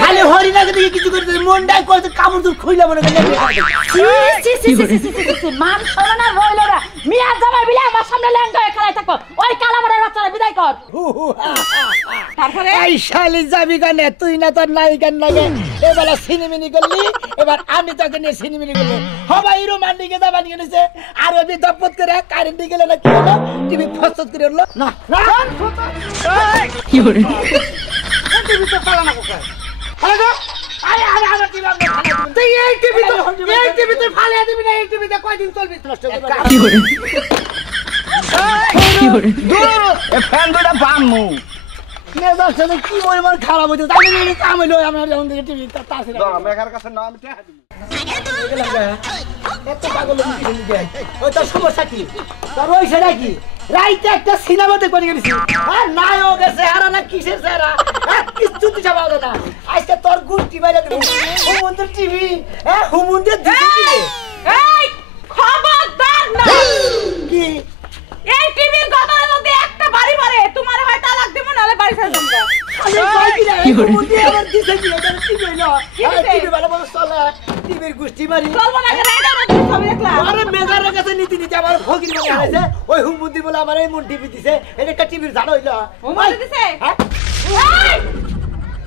খালি হরিণাকে দিকে কিছু করতে মনটাই করতে কাপড় তুল খুইলা মনে করে মান সম্মান আর রইল না মিয়া জামাই বিলে আমার সামনে ল্যাংটা হয়ে খেলায় থাকো ওই কালামারের বাচ্চারা বিদায় কর তারপরে এই শালি যাবি গানে তুই না তোর নাই গান লাগে এবার সিনেমিনি করলি এবার আমি তোকে নিয়ে সিনেমিনি করলি হবাই রোমান্টিকে যাবা নিয়ে নিছে আর ওই দপত করে কারেন্ট গেলে না কি হলো টিভি ফসত করে হলো না কি করে টিভি তো চালানো কোকা হ্যালো আরে আরে আমার টিভি আমি তুই এই টিভি তুই ফালে দিবি না এই টিভিতে কয়দিন চলবি নষ্ট করে কি করে কি করে এ ফ্যান দুটো বামু মেজার সাথে কি পরিমাণ খারাপ হইতো তাই না কাম হইলো আমরা যখন থেকে টিভি তাছে না মেঘার কাছে না আমি টাকা দিব এত পাগল কি লিখে ওই তো সমস্যা কি তোর ওই সেটা কি রাইতে একটা সিনেমা দেখতে গেছি আর নায়ক আছে আর না কিসের সারা কিছু দিশা পাওয়া যায় না আজকে তোর গুষ্টি বাইরে দিবি হুমন্দির টিভি হুমন্দির দিবি এই খবরদার না কি এই টিভির গতরে যদি একটা বাড়ি পড়ে তোমার হয় তালাক দেব নালে বাড়ি ছেড়ে দেব আমি কই কি রে হুমন্দি আমার দিছে কি এটা টিভি না টিভি ভালো ভালো চলে টিভির গুষ্টি মারি চলবো না রাইডার ছবি দেখলা আরে মেগার কাছে নীতি নীতি আমার ফকির মনে হইছে ওই হুমন্দি বলে আমার এই মন টিভি দিছে এটা একটা টিভির জানো হইলো হুমন্দি দিছে হ্যাঁ এই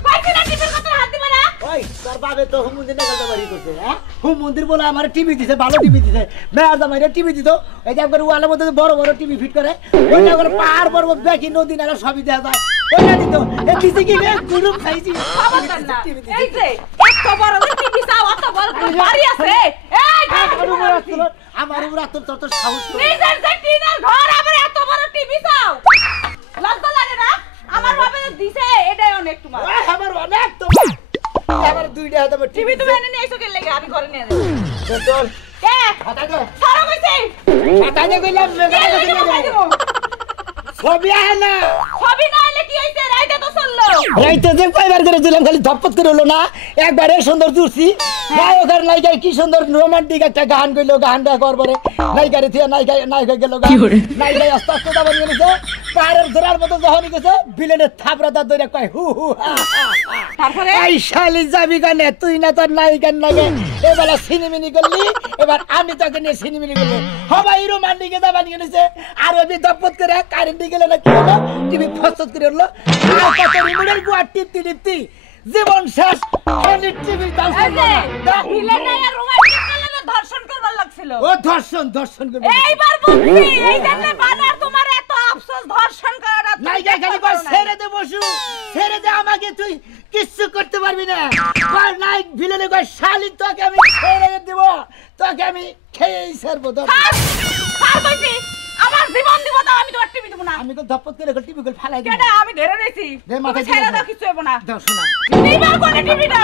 কইছি না টিভির গতরে হাত দিবা না ওই তোর বাবে তো হুমন্দি না গেলটা বাড়ি করছে হ্যাঁ হুমন্দি বলে আমার টিভি দিছে ভালো টিভি দিছে মেয়ার জামাইরে টিভি দিত এই যে একবার ওয়ালের মধ্যে বড় বড় টিভি ফিট করে ওইটা করে পাহাড় পর্বত দেখি নদী নালা সবই দেখা যায় ওইটা দিত এই দিছে কি রে গুরুপ খাইছি খবরদার না এই যে এত বড় টিভি চাও অত বড় বাড়ি আছে এই আমার উপর তোর সাহস নিজের যে টিনের ঘর আবার এত বড় টিভি চাও লজ্জা লাগে না আমার বাবা দিছে এটাই অনেক তোমার আমার অনেক তো আমার দুইটা হাতে টিভি তুমি এনে নিয়ে এসো কে লাগে আমি ঘরে নিয়ে যাই চল কে হাতা দে সারা কইছি হাতা দে কইলাম মেগা ছবি আয় না ছবি না এলে কি হইছে রাইতে তো চললো রাইতে যে কয়বার করে দিলাম খালি ধপত করে হলো না একবারে সুন্দর জুড়ছি নায়কের নায়িকা কি সুন্দর রোমান্টিক একটা গান কইলো গানটা করবারে নায়িকারে থিয়া নায়িকা গেল নায়িকা আস্তে আস্তে দাবার নিয়ে নিছে পাহাড়ের ধরার মতো যখন গেছে বিলেনের থাপড়াটা ধরে কয় হু হু তারপরে এই শালি যাবি গানে তুই না তোর নায়িকার লাগে এবার সিনেমিনি করলি এবার আমি তোকে নিয়ে সিনেমিনি করলি হবাই রোমান্টিকে যাবা নিয়ে নিছে আর ওই দপত করে কারেন্ট গেলে না কি হলো টিভি ফসত করে হলো আর কত রিমোটের গুয়া টিপতি জীবন শেষ খালি টিভি দাও না ভিলেনে আর রোমান্টিক কালারে ধর্ষণ করবার লাগছিল ও ধর্ষণ করবে এইবার বুঝছি এই জন্য বানার তোমার এত আফসোস ধর্ষণ করাটা নায়িকা খালি কই ছেড়ে দে বসু ছেড়ে দে আমাকে তুই কিচ্ছু করতে পারবি না আর নায়ক ভিলেনে কই শালি তোকে আমি ছেড়ে দেব তোকে আমি খেয়েই ছাড়বো আর কইছি আমার জীবন দিব দাও আমি তোমার টিভি দেব না আমি তো ধপত করে টিভি গুলো ফালাই দিই কেডা আমি ধরে রইছি তুমি ছেড়ে দাও কিছু হবে না দাও শোনা নিবার কোন টিভিটা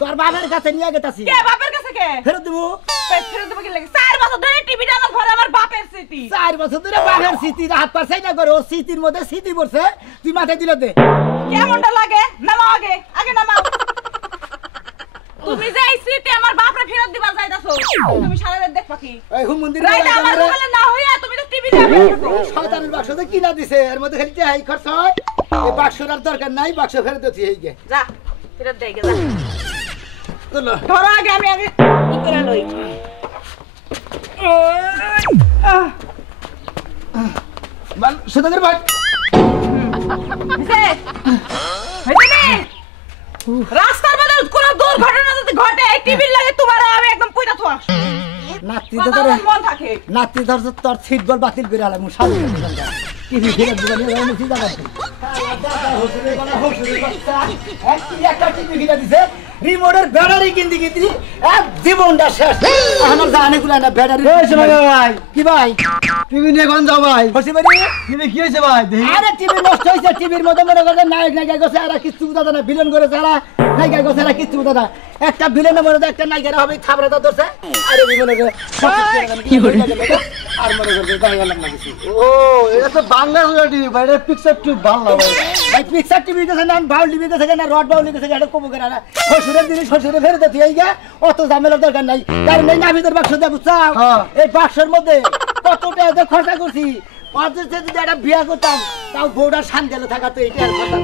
তোর বাবার কাছে নিয়ে গেতাছি কে বাপের কাছে কে ফেরত দেব ফেরত দেব কি লাগে 4 বছর ধরে টিভিটা আমার ঘরে আমার বাপের স্মৃতি 4 বছর ধরে বাবার স্মৃতি হাত পারছাই না করে ও স্মৃতির মধ্যে স্মৃতি পড়ছে তুই মাথায় দিলে দে কেমনটা লাগে নামাও আগে নামাও তুমি যে এই স্মৃতি আমার বাপরে ফেরত দিবার যাইতাছো তুমি সারা রাত দেখবা কি এই হুমন্দির রাইতে আমার বলে না হইয়া তুমি তো টিভি দেখো শয়তানের বাক্সতে কিনা দিছে এর মধ্যে খালি টাই খরচ হয় এই বাক্সটার দরকার নাই বাক্স ফেরত দিছি এই গে যা ফেরত দেই গে যা চলো ধরো আগে আমি কি করে লই মান সুন্দর ভাই রাস্তার মধ্যে কোন দুর্ঘটনা যদি ঘটে এই টিভির লাগে তোমার আমি একদম পয়টা থোয়া নাতি কথা ধরে মন থাকে নাতি ধর তোর সিট বল বাতিল করে আলাম সামনে টিভি ফেরত দিবা নিয়ে আমি চিন্তা করছি একটা টিভি কিনে দিছে রিমোটের ব্যাটারি কিনতে এক জীবনটা শেষ আমার জানে গুলা না ব্যাটারি ভাই কি ভাই টিভি নিয়ে কোন যাও ভাই খুশি বাড়ি টিভি কি হয়েছে ভাই আরে টিভি নষ্ট হয়েছে টিভির মধ্যে মনে করে নায়ক নায়িকা গেছে আর কিছু বুঝা না ভিলেন করেছে আর নায়িকা গেছে আর কিছু বুঝা না একটা ভিলেনের মনে একটা নায়িকার হবে থাবড়াটা ধরছে আরে মনে করে কি করে আর মনে করছে দেখা গেলাম না কিছু ও এটা তো বাংলা টিভি ভাই এটা পিকচার টিভি ভালো ভাই ভাই পিকচার টিভি গেছে না বাউল টিভি গেছে না রড বাউল গেছে এটা কম করে না শ্বশুরের দিন শ্বশুরে ফেরত দিতে এই গা অত ঝামেলার দরকার নাই কারণ এই না ভিতর বাক্স দেবো চাও এই বাক্সের মধ্যে কত টাকা খরচা করছি ৫ যদি একটা বিয়া করতাম তাও বউটা শান্তিলে থাকা তো এইটা আর কথা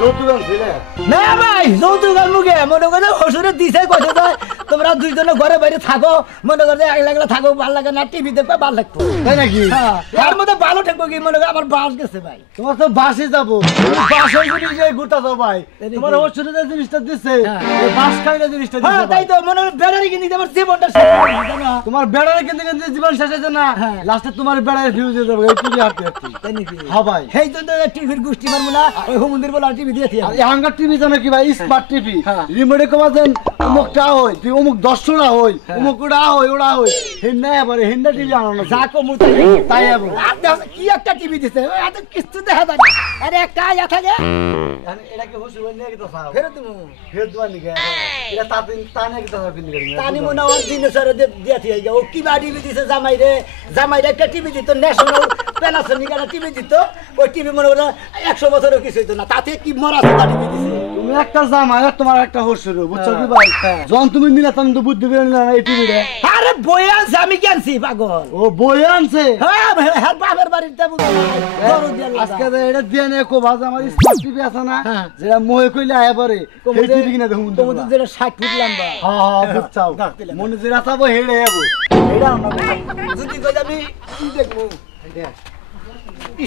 যৌতুক আনছিলে না ভাই যৌতুকের মুখে মনে করে শ্বশুরে দিছে কইছে তো তোমরা দুইজনে ঘরে বাইরে থাকো মনে করে একলা একলা থাকো ভালো লাগে না টিভি দেখবে ভালো লাগতো তাই নাকি হ্যাঁ তার মধ্যে ভালো থাকবো কি মনে করে আমার বাস গেছে ভাই তোমার তো বাসে যাবো বাসে যদি যে ঘুরতা যাও ভাই তোমার ওষুধে যে জিনিসটা দিচ্ছে এই বাস খাইলে জিনিসটা হ্যাঁ দিচ্ছে তাই তো মনে করে বেড়ারি কিনে দিতে আমার জীবনটা শেষ করে দিতে না তোমার বেড়ারে কিন্তু কিন্তু জীবন শেষ হয়েছে না হ্যাঁ। লাস্টে তোমার বেড়ায় ফিউজ হয়ে যাবে এই টিভি হাঁটতে হাঁটতে তাই নাকি হ্যাঁ ভাই সেই তো টিভির গোষ্ঠী মারবো না ওই হুমন্দির বলে টিভি দিয়েছি আর এখানকার টিভি জানো কি ভাই স্মার্ট টিভি হ্যাঁ। রিমোটে কমাতেন অমুকটা হই তুই অমুক 10টা হই অমুক ওটা হই হিন্ডা এবারে হিন্ডা টিভি আনো না যা কমু তাই যাবো কি একটা টিভি দিছে এত কিছু দেখা যায় না আরে একটা ইয়া থাকে এটা কি হুসু বন্ধ নিয়ে গেছে স্যার ফেরত তুমি ফের দুয়া নিকে এটা তাতে তানে কি দাও বিন নিকে তানি মনে ওর দিনেশ্বরে দিয়েছি ও কি বা টিভি দিছে জামাইরে একটা টিভি দিত ন্যাশনাল প্যানাসোনিক একটা টিভি দিত ওই টিভি মনে করে 100 বছরও কিছু হইতো না তাতে কি মরা সুতা টিভি দিছে তুমি একটা জামাই আর তোমার একটা হুসুর বুঝছো কি ভাই যখন তুমি মিলা তুমি তো বুদ্ধি বের না এই টিভিটা আরে বই আনছে আমি কি আনছি পাগল ও বই আনছে হ্যাঁ হ্যাঁ বাপের বাড়িতে আজকে এটা দিয়ে নে কো ভাজ আমার স্মার্ট টিভি আছে না হ্যাঁ। যেটা মোহে কইলে আয় পরে এই টিভি কিনা দেখুন তোমাদের যেটা 60 ফুট লম্বা হ্যাঁ হ্যাঁ বুঝছাও মনে যেটা চাবো হেড়ে যাবো এইটা আমরা যদি কই আমি কি দেখবো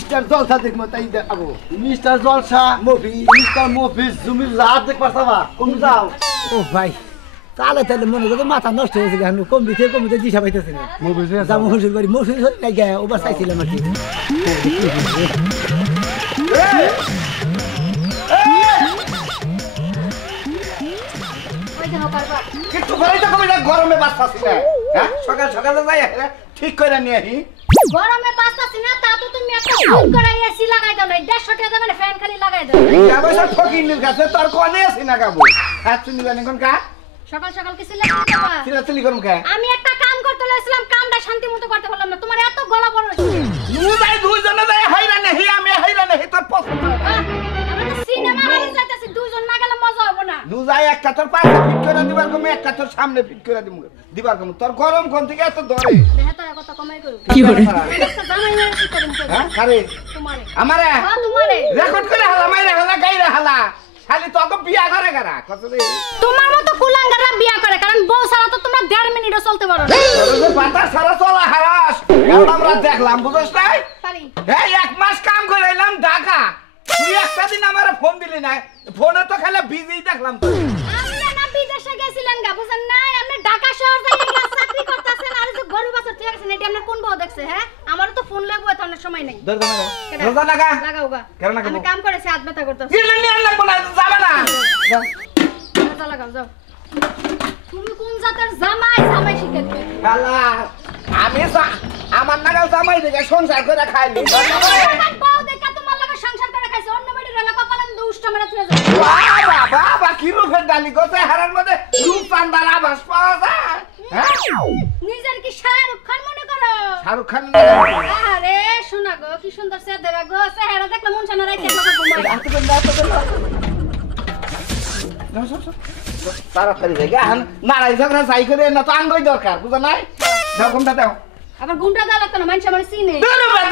স্টার জলসা দেখবো তাই দেখাবো মিস্টার জলসা মুভি মিস্টার মফিস জুমির রাত দেখ পারছাবা কোন যাও ও ভাই তাহলে তাহলে মনে করো মাথা নষ্ট হয়েছে কেন কমিতে দিশা পাইতেছে না মফিস যাবো হুজুর বাড়ি মসুর নাই গে ওবার চাইছিলাম আর কি ওই দেখো পারবা কিছু করে তো কবি গরমে বাঁচতাছি না হ্যাঁ সকাল সকালে যাই ঠিক করে নিয়ে আহি গরমে বাঁচতাছি না তা তো তুমি একটা ফুল করে এসি লাগাই দাও না 150 টাকা দামের ফ্যান খালি লাগাই দাও যাবো সব ফকিনের কাছে তোর কনে আছি না গাবো হাত চুনি জানি কোন কা সকাল সকাল কিছু লাগাই দাও চিলাচিলি করুম কা আমি একটা কাম করতে লইছিলাম কামটা শান্তি মতো করতে পারলাম না তোমার এত গলা বড় নু যাই দুইজনে যাই হাইরা নেহি আমি হাইরা নেহি তোর পছন্দ আমরা তো সিনেমা হলে যাইতাছি দুইজন না গেলে মজা হবে না নু যাই একটা তোর পাশে ফিট করে দিবার কম একটা তোর সামনে ফিট করে দিবার কম তোর গরম কোন থেকে এত ধরে দেহে তোরা কথা কমাই করু কি করে একটা জামাই মেরে কি করুম হ্যাঁ কারে তোমারে আমারে হ্যাঁ তোমারে রেকর্ড করে হালা মাইরা হালা গাইরা হালা খালি তো আগে বিয়া করে গারা কত রে তোমার মতো কুলাঙ্গাররা বিয়া করে কারণ বউ ছাড়া তো তোমরা 1.5 মিনিটও চলতে পারো না তোর পাতা সারা চলা হারাস আমরা দেখলাম বুঝছ নাই পারি এই এক মাস কাম করে এলাম ঢাকা তুই একটা দিন আমার ফোন দিলি না ফোনে তো খালি বিজি দেখলাম তো আপনি না বিদেশে গেছিলেন গা বুঝেন না আপনি ঢাকা শহর থেকে ক্লাস চাকরি করতেছেন আর এই যে গরু বাছর ঠিক আছে এটা আপনি কোন বউ দেখছে হ্যাঁ আমারও তো ফোন লাগবে এত সময় নাই দরজা লাগা লাগাও গা কেন লাগাবো? আমি কাম করেছি হাত ব্যথা করতেছি দিলে নিয়ে লাগবো না যাবে না দরজা লাগাও যাও তুমি কোন জাতের জামাই শিখাতে আল্লাহ আমি আমার নাগাল জামাই দেখে সংসার করে খাইলি আমার বউ দেখা তোমার লাগা সংসার করে খাইছে অন্য বাড়ির এলাকা পালান দুষ্ট মেরে তুই যাও বাবা বাবা কি রূপের ডালি গোতে হারার মধ্যে রূপ পান্ডার আভাস পাওয়া যায় হ্যাঁ নিজের কি শাহরুখ খান মনে করো শাহরুখ খান আরে শোনা গো কি সুন্দর সে দেবা গো চেহারা দেখলে মন চানা রাইতে আমাকে ঘুমাই তাড়াতাড়ি দেখে নারাই ঝগড়া যাই করে না তো আঙ্গই দরকার বুঝা নাই দাও ঘুমটা দাও আবার ঘুমটা দেওয়া লাগতো না মানুষ আমার চিনে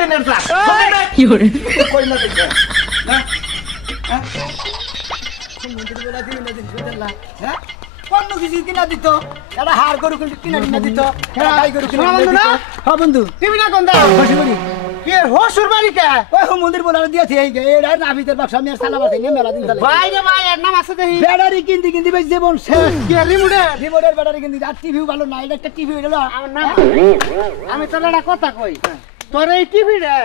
দিনের কি করে কই না দেখে হ্যাঁ অন্য কিছু কিনা দিত একটা হার গরু কিনা দিত গাই গরু কিনা দিত হ্যাঁ বন্ধু টিভি না কোন দাও খুশি করি কি হসুর বাড়ি কে ওই মন্দির বলার দিয়েছে এই এটা নাভিতের বাক্স আমি আর চালাবার থেকে মেলা দিন চালাই ভাই রে ভাই এর নাম আছে দেখি ব্যাটারি কিনতে ভাই জীবন শেষ কি রিমোটে রিমোটের ব্যাটারি কিনতে আর টিভিও ভালো না এটা একটা টিভি হয়ে গেল আমার নাম আমি তোর একটা কথা কই তোর এই টিভি রে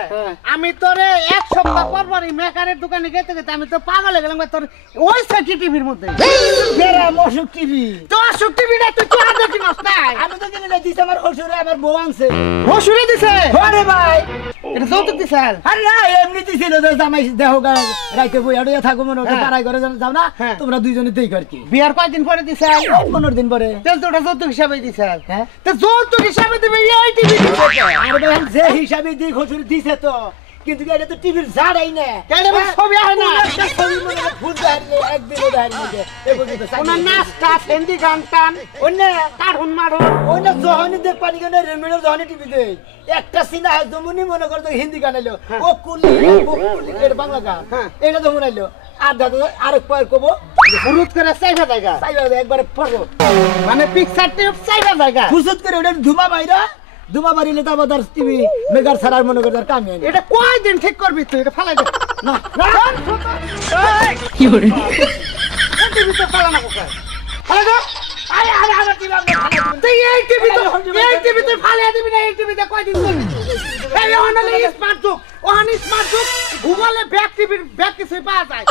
আমি তোরে এক সপ্তাহ পর পরই মেকারের দোকানে গেতে গেতে আমি তো পাগল হয়ে গেলাম তোর ওই সাইড টিভির মধ্যে বেড়া মশুক টিভি তো অসুখ টিভিটা তুই কি আর দেখি নস্তাই আমি তো কিনে দিছি আমার হসুরে আমার বউ আনছে হসুরে দিছে আরে ভাই এটা যৌতুক দিছে আরে না এমনি দিছিল যে জামাই দেহ রাইতে বই আড়িয়া থাকো মনে হচ্ছে পাড়াই করে যাও না তোমরা দুইজনে দেই কর কি বিয়ার কয়দিন পরে দিছে 15 দিন পরে তেল তো ওটা যৌতুক হিসাবে দিছে হ্যাঁ তো যৌতুক হিসাবে দিবে এই টিভি দিছে আরে ভাই যে হিসাবে দি হসুর দিছে তো কিন্তু এটা তো টিভির ঝাড়াই না কেডে ছবি আহে না একটা ছবি মনে হয় ভুল দাঁড়িয়ে একদিনও দাঁড়িয়ে এই পর্যন্ত ওনা নাচটা হিন্দি গান টান অন্য কার্টুন মারুন অন্য যখনই দেখ পানি কেন রেমিডের যখনই টিভি দেয় একটা সিনা হয় জমুনি মনে করতো হিন্দি গান এলো ও কুলি এর বাংলা গান এটা যখন এলো আর দাদা আরেক পর কবো ফুরুত করে চাইবা জায়গা চাইবা একবারে পড়বো মানে পিকচার টিপ চাইবা জায়গা ফুসুত করে ওটা ধুমা বাইরা ধুমা বাড়িলে তো আবার টিভি মেগার ছাড়ার মনে করে তার কামে এটা কয় দিন ঠিক করবি তুই এটা ফালাই দে না কি করে টিভি তো ফালানা কোথায় ফালাই দে আরে আরে আমার টিভি আমরা তুই এই টিভি তুই ফালিয়ে দিবি না এই টিভিতে কয় দিন চলবি এই ওখানে স্মার্ট যুগ ওখানে স্মার্ট যুগ গুগলে ব্যাক টিভির ব্যাক কিছুই পাওয়া যায়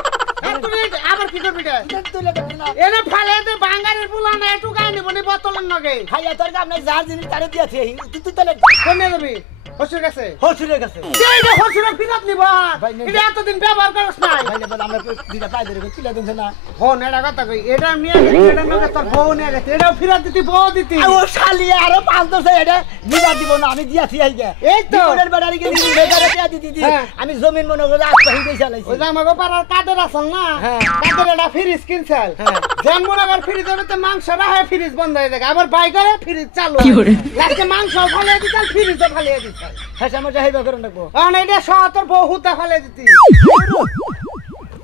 তুমি আবার কি করবি রে তুলে দেব না এনে ফালিয়ে দে বাঙালির বুলানা একটু গায় নিব নি বোতলের নগে ভাইয়া তোর কাম নাই যার জিনিস তারে দিয়েছে তুই তাহলে কোনে যাবি হসুর কাছে হসুরের কাছে এইটা হসুর ফিরত নিব এটা এতদিন ব্যবহার করছ নাই ভাইয়া বল আমরা দুইটা পাই ধরে তুলে দেন না ফোন এটা কথা কই এটা নিয়ে গেছি এটা নগে তোর বউ নিয়ে গেছে এটাও ফিরত দিতি বউ দিতি ও শালি আরো 5-10 এটা দিবা দিব না আমি দিয়াছি আইগা এই তো ওদের বাড়ি গেলি বেকারে দিয়া দিদি আমি জমিন মনে করে আস্তে হই গেছি আলাইছি ওই যে আমাগো পাড়ার কাদের আসল না হ্যাঁ। কাদের এটা ফ্রিজ কিনছাল যেন মনে কর ফ্রিজ হবে তো মাংস রাহে ফ্রিজ বন্ধ হয়ে যায় আবার বাই করে ফ্রিজ চালু লাস্টে মাংস ফালিয়ে দিছাল ফ্রিজও ফালিয়ে দিছাল হ্যাঁ আমরা হেবা করে রাখবো কারণ এটা সহতর বউ হুতা ফালিয়ে দিতি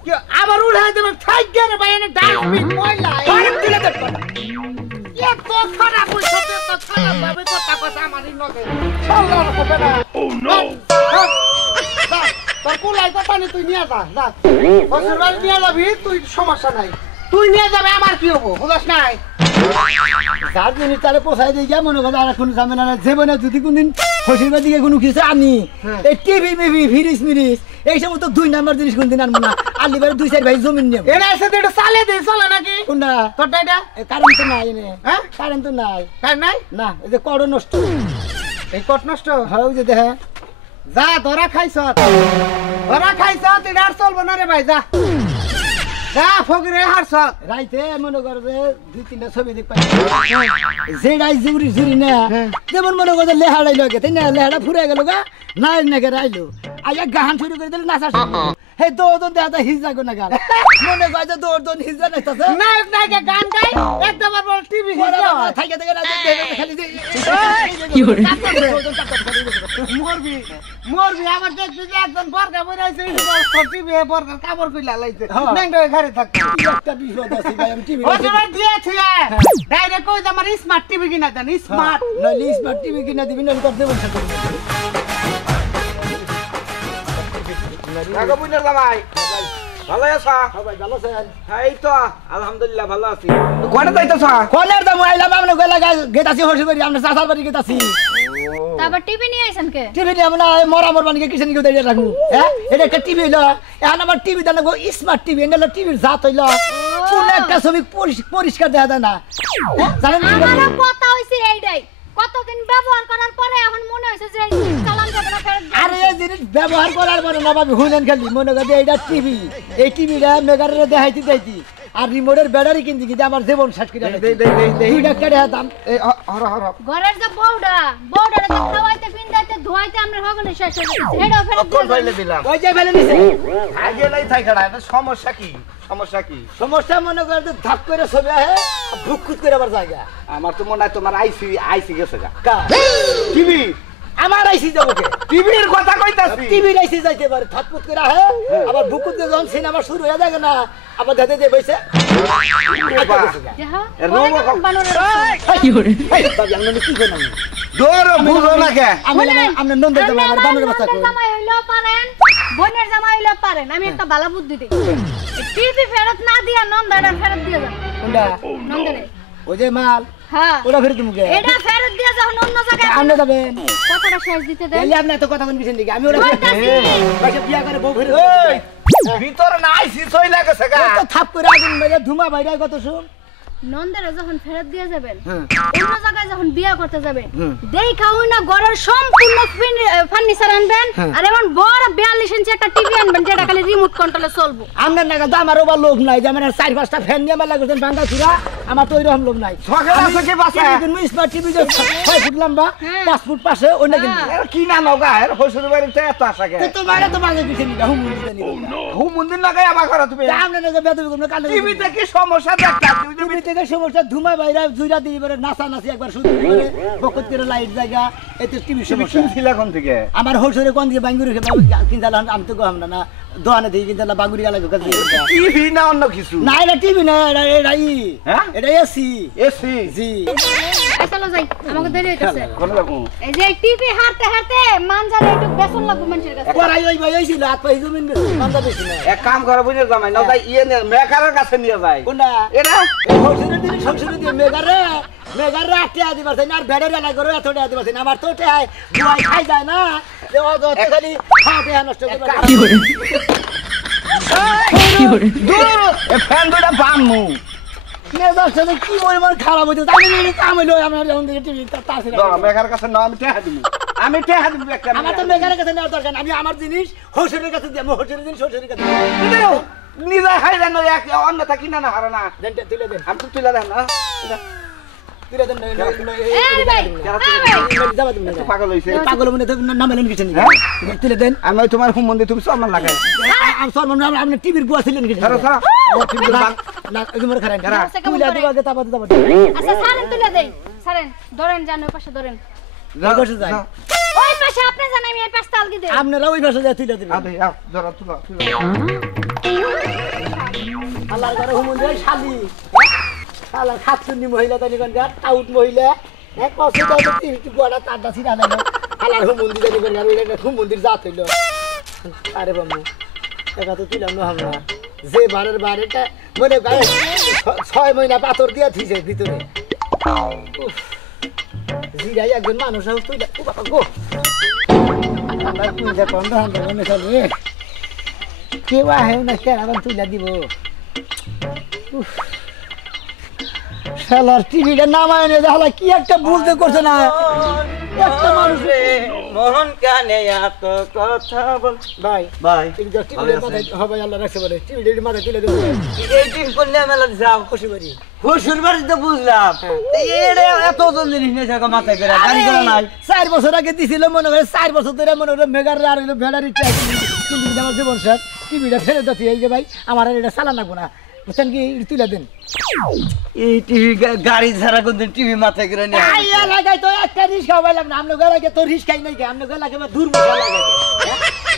কি আবার উড়াই দেবে থাই গেরে ভাই এনে ডাস্টবিন ময়লা আরে তুলে দে এত খারাপ হইছে তো খারাপ ভাবে কথা কথা আমারই নগে সাল্লার হবে না ও নো তোর কুলাই তো পানি তুই নিয়ে যা যা বছর বাড়ি নিয়ে যাবি তুই সমস্যা নাই তুই নিয়ে যাবে আমার কি হবো বুঝছ নাই যার জিনিস তারে পোষাই দিয়ে মনে করে আর কোনো ঝামেলা না জীবনে যদি কোনদিন শ্বশুর দিকে কোনো কিছু আনি এই টিভি মিভি ফ্রিজ মিরিজ এই সমস্ত 2 নাম্বার জিনিস কোনদিন আনবো না আলিবারে 2-4 ভাই জমিন নেব এরা এসে তো এটা চালে দে চলে নাকি কোনটা তোরটা এটা কারেন্ট তো নাই এনে হ্যাঁ কারেন্ট তো নাই কার নাই না এই যে কড় নষ্ট এই কট নষ্ট হয় যে দেখে যা ধরা খাইছ এটা আর চলবো না রে ভাই যা যা ফকিরে হারছ রাইতে মনে করো যে 2-3টা ছবি দেখ পাই যে রাই জুরি জুরি না যেমন মনে করো লেহাড়াই লগে তাই না লেহাড়া ফুরে গেল গা নাই নাকি রাইলো আইয়া গান শুরু করে দিলে নাচা শুরু হে দৌড় দেখা হিজা গো না গান মনে কয় যে দৌড় হিজা নাচতাছে নায়ক নায়িকা গান গাই একদম আর টিভি থাইকে দেখে না খালি মরবি মরবি আমার দেখছি যে একজন বর্গা বইরাইছে টিভি বর্গা কাপড় কইলা লাইছে নেংডা ঘরে থাকতে একটা বিপদ আছে ভাই আমি টিভি ওজনে দিয়েছি ডাইরেক্ট কই আমার স্মার্ট টিভি কিনা দেন স্মার্ট নলি স্মার্ট টিভি কিনা দিবি নলি করতে বলছ কাকা বুইনার জামাই ভালো আছা ভাই ভালো আছেন এই তো আলহামদুলিল্লাহ ভালো আছি কোনে যাইতাছ কোনের দাম আইলাম আমরা গলা গেতাছি হসি করি আমরা চাচার বাড়ি গেতাছি তারপর টিভি নিয়ে আইছেন কে টিভি নিয়ে আমরা মরামর বানিয়ে কিসেন কেউ দাঁড়িয়ে রাখবো হ্যাঁ এটা একটা টিভি হইলো এখন আমার টিভি দেন স্মার্ট টিভি এটা টিভির জাত হইলো কোন একটা ছবি পরিষ্কার দেখা যায় না জানেন আমারও কথা হইছে এইটাই কতদিন ব্যবহার করার পরে এখন মনে হইছে যে চালান যাবে না ফেরত দিতে। আরে এই জিনিস ব্যবহার করার পরে না ভাবি হুইলেন খালি মনে করে এটা টিভি এই টিভিটা মেগারে দেখাইতি আর রিমোটের ব্যাটারি কিনতে কিনতে আমার জীবন শেষ করে দুইটা কেটে দাম ঘরের যে বউডারে তো খাওয়াইতে পিন্দাইতে ধোয়াইতে আমরা হগনে শেষ হয়ে গেছে হেডও ফেরত কোন দিয়ে ফাইলে দিলাম ওই যে ফেলে নিছে আগে নাই থাইখাড়া এটা সমস্যা কি সমস্যা মনে করে ধাপ করে ছবি আহে ভুকুত করে আবার জায়গা আমার তো মনে হয় তোমার আইসি গেছে গা কার টিভি আমার আইসি যাবো কে টিভির কথা কইতাছি টিভি আইসি যাইতে পারে থাপপুত করে আহে আবার ভুকুত করে যখন সিনেমা শুরু হয়ে যায় না আবার ধেতে দিয়ে বসে দেখো এর রোম এখন বানরের কি করে ভাবি আমরা কি করব দৌড় বুঝো না কে আমরা নন্দের দেব আমার বানরের বাচ্চা কই জামাই হইলো পারেন বোনের জামাই হইলো পারেন আমি একটা ভালো বুদ্ধি দিই টিভি ফেরত না দিয়া নন্দাটা ফেরত দিয়ে যান কোনটা নন্দরে ওই যে মাল হ্যাঁ ওরা ফেরত মুকে এটা ফেরত দিয়ে যখন অন্য জায়গায় আনতে যাবেন কথাটা শেষ দিতে দেন এলি আপনি এত কথা কোন পিছন দিকে আমি ওরা বাইকে বিয়া করে বউ ফেরত এই ভিতর না আইসি চইলা গেছে গা তো থাপ করে আগুন মেরে ধুমা বাইরে কত শুন নন্দরে যখন ফেরত দিয়ে যাবেন হ্যাঁ অন্য জায়গায় যখন বিয়া করতে যাবেন দেখা হই না ঘরের সম্পূর্ণ ফার্নিচার আনবেন আর এমন বড় 42 ইঞ্চি একটা টিভি আনবেন যেটা খালি রিমোট কন্ট্রোলে চলবে আমরা না কিন্তু আমার ওবার লোক নাই যে আমার 4-5টা ফ্যান নিয়ে মেলা করছেন বাঙ্গা চুরা আমার তো ওইরকম লোভ নাই শখের আছে কি বাসা? স্মার্ট টিভি 6 ফুট লম্বা 5 ফুট পাশে ওইটা কিনবো এর কি না নগা এর হসুর বাড়িতে এত আশা কে তো বাইরে তো বাজে কিছু নিবা হুম মন্দিরে নিবা হু মন্দির লাগাই আবার করা তুমি আমরা না বেদবি করব কানে টিভিতে কি সমস্যা দেখতা তুমি টিভি থেকে সমস্যা ধুমা বাইরে জুইরা দিয়ে এবারে নাচা নাচি একবার শুরু করে বকত করে লাইট জায়গা এতে টিভি সমস্যা ছিল এখন থেকে আমার হোলসেলে কোন দিকে বাঙ্গুরি কিনতালাম আমি তো কম না দোকানে থেকে কিনতালাম বাঙ্গুরি গেলে টিভি না অন্য কিছু না এটা টিভি না এটা হ্যাঁ এটা এসি এসি জি চলো যাই আমাকে দেরি হইতাছে কোন যাবো এই যে টিভি হারতে হারতে মানজারে একটু বেসন লাগবে মানুষের কাছে একবার আই ওই ভাই হইছিল হাত পাই জমিন মানতা বেশি না এক কাম করে বুঝে জামাই না তাই ইয়ে নে মেকারের কাছে নিয়ে যায় কোনটা এরা হোলসেলের দিন সংসদে দিয়ে মেগারে আটে আদি পারছে না আর বেড়ের এলাকা করে এত আদি পারছে না আমার তো ঠাই বুয়াই খাই যায় না যে অত খালি খাওয়াতে নষ্ট করে এ ফ্যান দুটা পামু মেজার সাথে কি পরিমাণ খারাপ হইতো তাই আমি কাম হইলো আমার যখন থেকে টিভি তাছে মেকার কাছে না আমি টেহা দিব একটা আমার তো মেগারের কাছে নেওয়ার দরকার আমি আমার জিনিস হোলসেলের কাছে দিই আমি হোলসেলের জিনিস হোলসেলের কাছে নিজে খাই জানো এক অন্যথা কিনা না হারে না দেন তুলে দেন আমি তো তুলে দেন না তুলে দেন এই ভাই যাবা তুমি পাগল হইছে পাগল মনে তো নামেলেন কিছু নেই তুলে দেন আমি তোমার হুমন্দি তুমি সম্মান লাগাই আমি সরমান আপনি টিভির বুয়া ছিলেন কি ধরো সা না এগুলো খারাপ তুলে দিবা যে তাবাতে আচ্ছা সারেন তুলে দেই সারেন ধরেন জান ওই পাশে ধরেন বসে যাই ওই পাশে আপনি জান আমি এই পাশে আলগি দেই আপনারা ওই ভাষা যায় তুলে দিবেন আদে আও ধরো তুলো আল্লাহর ঘরে হুমুন্দি শালি শালা খাতুনি মহিলা তানি কোনকার আউট মহিলা এক পাশে তো তিনটি গোড়া তারটা ছিড়া না আল্লাহর হুমুন্দি তানি কোনকার ওই হুমুন্দির জাত হইলো আরে বাবু এটা তো তুইলাম না আমরা যে বারের বারেটা মনে গায়ে 6 মহিনা পাথর দিয়া থিছে ভিতরে জিরাই একজন মানুষ তুই ও বাবা গো আমরা তুই যা কোন ধান মনে চলে কেউ আহে না কেরাবান তুইলা দিব শালার টিভিটা নামায় নিয়ে দেখলা কি একটা বুঝতে করছে না একটা মানুষ মোহন কানে এত কথা বল ভাই ভাই টিভিটার মাথায় হবে আল্লাহ রাখছে বলে টিভিটার মাথায় তুলে দেবো এই টিভি করলে মেলা যাও খুশি করি শ্বশুর বাড়ি তো বুঝলাম এটা এত জন জিনিস নিয়ে থাকা মাথায় করে গাড়ি করা নাই 4 বছর আগে দিছিল মনে করে 4 বছর ধরে মনে করে মেগার আর হলো ভেড়ারি ট্রাই কিন্তু আমার জীবন স্যার টিভিটা ফেলে দিতে এই যে ভাই আমার আর এটা চালান লাগবো না বুঝছেন কি তুলে দেন এই টিভি গাড়ি ছাড়া কোন টিভি মাথায় করে নিয়ে আই লাগাই তো একটা রিস্কা পাইলাম না আমরা গলাকে তো রিস্কাই নাই কে আমরা গলাকে দূর মশা লাগাই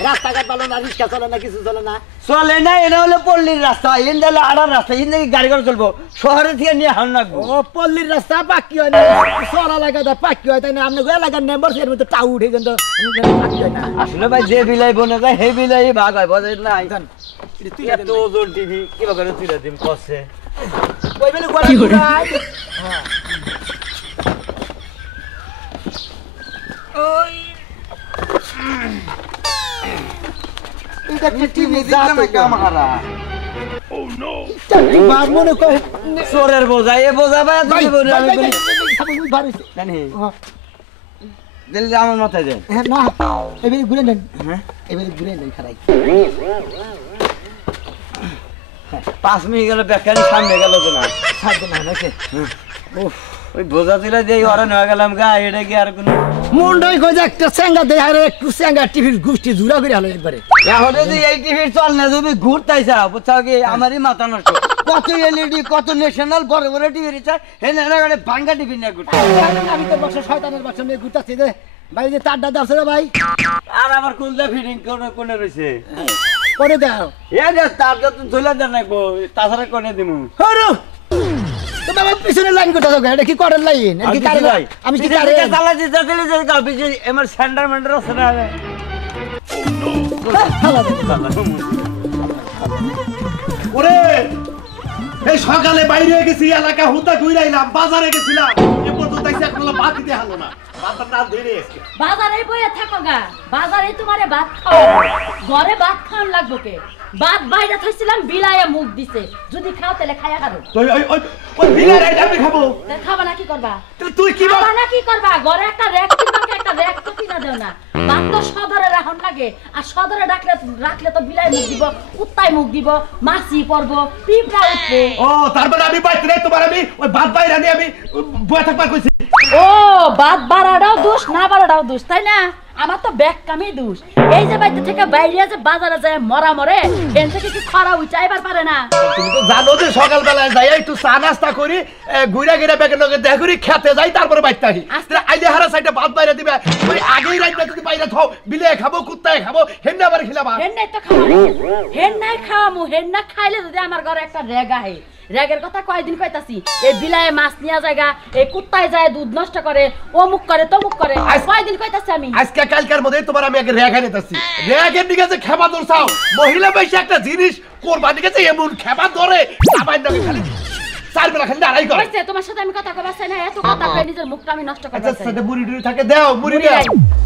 রাস্তাঘাট ভালো না রিস্কা চলে না কিছু চলে না চলে না এটা হলো পল্লীর রাস্তা ইন্দালে আড়ার রাস্তা ইন্দাকে গাড়ি করে চলবো শহরে থেকে নিয়ে হাল রাখবো ও পল্লীর রাস্তা পাকি হয় না সরা লাগাতে পাকি হয় তাই না আমরা এলাকার মেম্বার এর মধ্যে টাউ উঠে কিন্তু পাকি হয় না আসলে ভাই যে বিলাই বনে যায় সেই বিলাই ভাগ হয় বোঝেন না তুই এত ওজন টিভি কিভাবে করে তুলে দিম কষে ওই বেলে গোড়া এটা কি টিভি যাতে আমারা বাপ মনে কয় চোরের বোঝা এ বোঝা ভাই তুমি বলে আমি বলি জানি দিলে আমার মাথায় দেন হ্যাঁ না এবারে ঘুরে নেন হ্যাঁ এবারে ঘুরে নেন খারাই 5 মিনিট গেল বেকারি সামনে গেল তো না ছাড়বে না নাকি ওই বোঝা দিলে যে ওরা নিয়ে গেলাম গা এটা কি আর কোনো মুন্ডাই কই যে একটা স্যাঙ্গা দেয় আর একটু স্যাঙ্গা টিভির গুষ্টি জুড়া করে হলো একবারে এখন যদি এই টিভির চল না তুমি ঘুরতাইছা বুঝছো কি আমারই মাথা নষ্ট কত এলইডি কত ন্যাশনাল বড় বড় টিভি রিচার্জ হেন হেন ভাঙ্গা টিভি নিয়ে ঘুরতে আমি তো বক্স শয়তানের বাচ্চা নিয়ে ঘুরতাছি রে ভাই যে তারটা দাও রে ভাই আর আমার কুলদা ফিডিং কোনে রইছে করে দাও এ যে তারটা তো ধুলা দেন নাকবো তাছাড়া কোনে দিমু হরু তো বাবা পিছনে লাইন করতে দাও এটা কি করেন লাইন এটা কি কারে আমি কি কারে চালা দিতে দিলে যে গাবি যে আমার সেন্টার মেন্টার আছে না ওরে এই সকালে বাইরে গেছি এলাকা হুতা ঘুরাইলাম বাজারে গেছিলাম এ পর্যন্ত তাইছে এখন ভাত দিতে হলো না ভাতটা না ধরে এসে বাজারে বইয়া থাকো গা বাজারে তোমারে ভাত খাও ঘরে ভাত খাওয়ান লাগবো কে ভাত বাইরে থইছিলাম বিলায়া মুখ দিছে যদি খাও তাহলে খায়া খাবো তুই ওই ওই ওই বিলা রাইট আমি খাবো খাবা না কি করবা তুই কি খাবা না কি করবা ঘরে একটা র‍্যাক কিনবা একটা র‍্যাক তো কিনা দাও না বাদ তো সদরে রাখন লাগে আর সদরে রাখলে তো বিলাই মুখ দিব কুত্তায় মুখ দিব মাছি পড়ব পিঁপড়া উঠবে ও তার মানে আমি বাইতে নাই তোমার আমি ওই বাদ বাইরা নিয়ে আমি বয়ে থাকবার কইছি ও বাদ বাড়াটাও দোষ না বাড়াটাও দোষ তাই না আমার তো ব্যাগ কামই দোষ এই যে বাইতে থেকে বাইরে যে বাজারে যায় মরা মরে এন থেকে কি খরা উচাইবার পারে না তুমি তো জানো যে সকালবেলায় যাই একটু চা নাস্তা করি ঘুরে ঘুরে ব্যাগের লগে দেখা করি খেতে যাই তারপরে বাইতে আসি আইলে হারা সাইডে বাদ বাইরে দিবে ওই আগেই রাইতে যদি বাইরে থাও বিলে খাবো কুত্তায় খাবো হেন আবার খিলাবা হেন নাই তো খাওয়া হেন নাই খাওয়ামু হেন না খাইলে যদি আমার ঘরে একটা রেগ আহে রেগের কথা কয়দিন কইতাছি এই বিলায়ে মাছ নিয়া জায়গা এই কুত্তায় যায় দুধ নষ্ট করে অমুক করে তমুক করে কয়দিন কইতাছি আমি আজকে কালকার মধ্যে তোমার আমি আগে রেগা নিতেছি রেগের দিকে যে খেপা দৌড়াও মহিলা বেশি একটা জিনিস কোরবানি গেছে এমন খেপা ধরে সবাই নাকি খালি চার বেলা খালি আড়াই করে কইছে তোমার সাথে আমি কথা কইবা চাই না এত কথা কই নিজের মুখটা আমি নষ্ট করতে আচ্ছা সাথে মুড়ি টুড়ি থাকে দাও মুড়ি দাও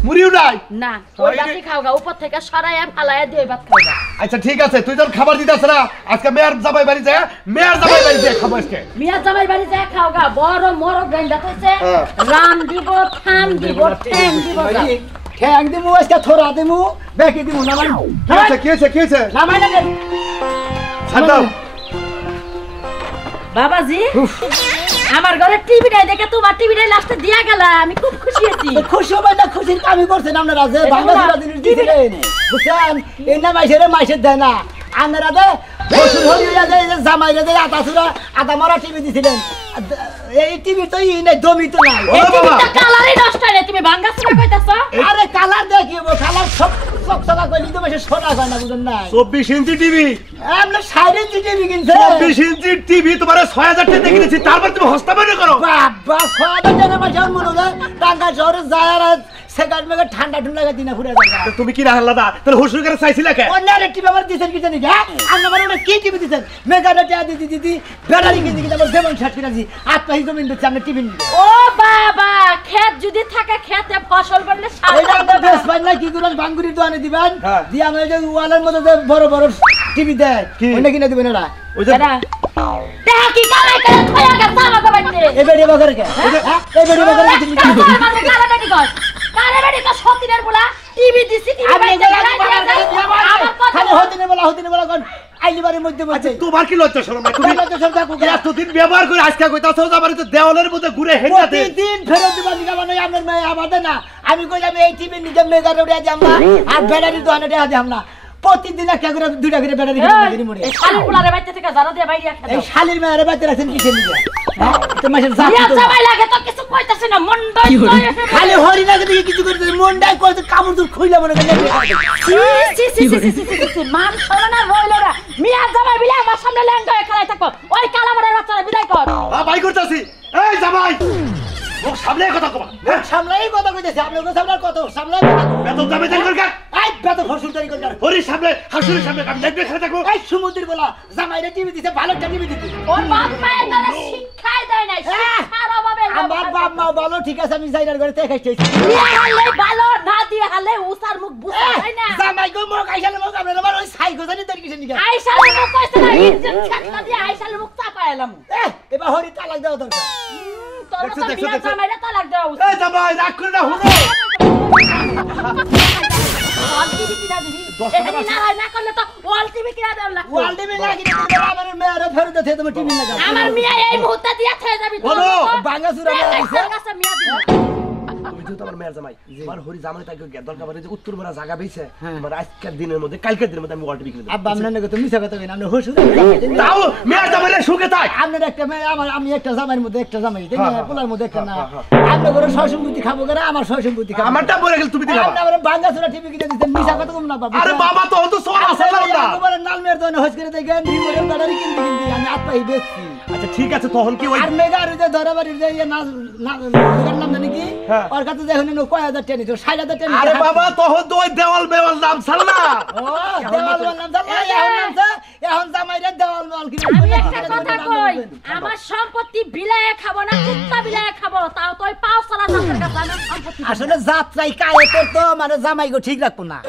মুড়িও নাই না ওই বাটি খাওগা উপর থেকে সরাইয়া ফালাইয়া দিয়ে ভাত খাওগা আচ্ছা ঠিক আছে তুই যখন খাবার দিতাছ না আজকে মেয়ার জামাই বাড়ি যায় মেয়ার জামাই বাড়ি যায় খাবো আজকে মিয়া জামাই বাড়ি যায় খাওগা বড় মরো গ্রাইন্ডা কইছে রাম দিব থাম দিব ঠ্যাং দিব ঠ্যাং দিমু আজকে থোড়া দিমু বেকি দিমু না মানে কি হয়েছে নামাই না ছাড় বাবাজি আমার ঘরে টিভিটাই দেখে তোমার টিভিটাই লাস্টে দিয়া গেল আমি খুব খুশি হয়েছি খুশি হবে না খুশির কামই করছেন আপনারা যে বাংলা জিনিস দিছিলেন বুঝছেন এই না মাইসের দেয় না আপনারা যে শ্বশুর হলিয়া যে জামাইরা যে আদা মারা টিভি দিছিলেন এই টিভি তো নাই দমি তো নাই এই টিভিটা কালারই নষ্ট হয়ে তুমি ভাঙ্গা ছড়া কইতাছো আরে কালার দেখিব কালার সব চকচকা কইলি তো বেশি সোনা হয় না বুঝেন না 24 ইঞ্চি টিভি আমরা 6 ইঞ্চি টিভি কিনছে 24 ইঞ্চি টিভি তোমার 6000 টাকা দিয়ে কিনেছি তারপর তুমি হস্তান্তর করো বাবা 6000 টাকা মাসে মনে হয় টাকা শহরে যায় আর সেকান্ড মেগে ঠান্ডা ঠান্ডা দিনা ফুরে যায় তুমি কি রাখলা দা তাহলে হুসুর করে চাইছিলা কে অন্য টিভি আমার দিছেন কি জানি হ্যাঁ আমরা মানে কি টিভি দিছেন মেগাটা টিয়া দিদি ব্যাটারি কিনতে কিনতে আমার যেমন শার্ট কিনেছি আত্মা হিসেবে নিচ্ছে আমরা টিভি নিব ও বাবা ক্ষেত যদি থাকে খেতে ফসল করলে এটা আমরা বেশ পাই না কি করেন বাঙ্গুরির দোকানে দিবেন দিয়ে আমরা যে ওয়ালের মধ্যে যে বড় বড় টিভি দেয় ওইটা কিনে দিবেন ওরা ওই যে তা কি কালাই করে থয়া গেছে আমাকে বাইতে এই বেড়ি বাজারে কে এই বেড়ি বাজারে কি কালা বেটি কর কালা বেটি তো সতীনের বলা টিভি দিছি টিভি বাইতে আমার কথা খালি হতে বলা কোন আইলিবারের মধ্যে বসে তোমার কি লজ্জা শরম নাই তুমি এতদিন ব্যবহার করে আজকে কইতাছো যে আমার তো দেওয়ালের মধ্যে ঘুরে হেঁটাতে প্রতিদিন ফেরত দিবা নিকা মানে আপনার মেয়ে আমাদের না আমি কইলাম এই টিভি নিজে মেগারে উড়ে যাম না আর ব্যাটারি দোকানে দেয়া যাম না প্রতিদিন একটা করে দুইটা করে ব্যাটারি কিনে মরে এই শালির পোলারে বাইতে থেকে জারা দিয়ে বাইরে একটা এই শালির মেয়ের বাইতে রাখছেন কিসের নিয়ে তোমার ইয়া জামাই লাগে তো কিছু কইতাছ না মন্ডই খালি হরি না যদি কিছু করতে মনটাই করতে কাপড় তুল খুইলা মনে করে মান সরনা রইল না মিয়া জামাই বিলে আমার সামনে ল্যাংটা হয়ে খেলাই থাকো ওই কালামারের বাচ্চারা বিদায় কর বাই করতেছি এই জামাই মুখ সামনে কথা কবা সামলাই কথা কইতেছে আপনি কথা সামলার কত সামলাই কথা বেতন দামে দেন কর এই বেতন ফসুলদারি কর হরি সামনে হাসুরের সামনে কাম দেখবে খেলে থাকো এই সমুদ্রের বলা জামাইরা টিভি দিতে ভালো টিভি দিতে ওর বাপ মায়ের দ্বারা শিক্ষাই দেয় নাই শিক্ষার অভাবে আমার বাপ মা ভালো ঠিক আছে আমি যাইরার ঘরে তে খাইছি হালে ভালো না দিয়ে হালে উসার মুখ বুঝা হয় না জামাই গো মুখ আইসালে মুখ আপনারা আমার ওই সাইকো জানি তোর কিছু নিকা আইসালে মুখ কইছে না ইজ্জত ছাড়না দিয়ে আইসালে মুখ চাপাইলাম এবার হরি তালাক দাও দরকার তোর তো বিয়া জামাইরা তালাক দেওয়া উচিত এই জামাই রাগ করে না হুনো ওয়াল টিভি কিনা দিবি এখানে না না করলে তো ওয়াল টিভি কিনা দেব লাগবে ওয়াল টিভি লাগি দিতে আমার মেয়ের ফেরত দিতে তুমি টিভি লাগা আমার মিয়া এই মুহূর্তে দিয়া থয়ে যাবি বলো বাঙ্গা সুরা তোর কাছে মিয়া দিবি তুমি যেহেতু আমার মেয়ের জামাই আমার হরি জামাই তাকে দরকার পড়ে যে উত্তর বড় জায়গা পেয়েছে আমার আজকের দিনের মধ্যে কালকের দিনের মধ্যে আমি ওয়াল টিভি কিনে দেব আব্বা আমরা নাকি তুমি মিছা কথা কইনা আমরা হসুর তাও মেয়ের জামাইরে সুখে থাক আপনার একটা মেয়ে আমি একটা জামাইয়ের মধ্যে একটা জামাই তাই না পোলার মধ্যে একটা না আমরা করে সহসম্পত্তি খাবো করে আমার সহসম্পত্তি খাবো আমারটা বলে গেল তুমি দিবা আমরা বাঙ্গা সুরা টিভি কিনে দিতে মিছা কথা কম না বাবা আরে বাবা তো অত সোয়া আসলে না একবারে নাল মেয়ের দনে হস করে দেখেন রিমোটের ব্যাটারি কিনতে আমি আত্মাই বেচছি আচ্ছা ঠিক আছে তখন কি ওই আর মেগার যে ধরাবাড়ির যে মেগার নাম জানি কি ওর কাছে দেখুন কয় হাজার টেনি তো 60,000 টেনি আরে বাবা তখন তো ওই দেওয়াল বেওয়াল নাম ছাড় না ও দেওয়াল নাম এখন জামাইরে দেওয়াল মাল কিনে আমি একটা কথা কই আমার সম্পত্তি বিলায়ে খাবো না কুত্তা বিলায়ে খাবো তাও তো ওই পাও সালা জাতের কাছে আমার সম্পত্তি আসলে যাত্রাই কায়ে তোর তো মানে জামাই গো ঠিক রাখবো না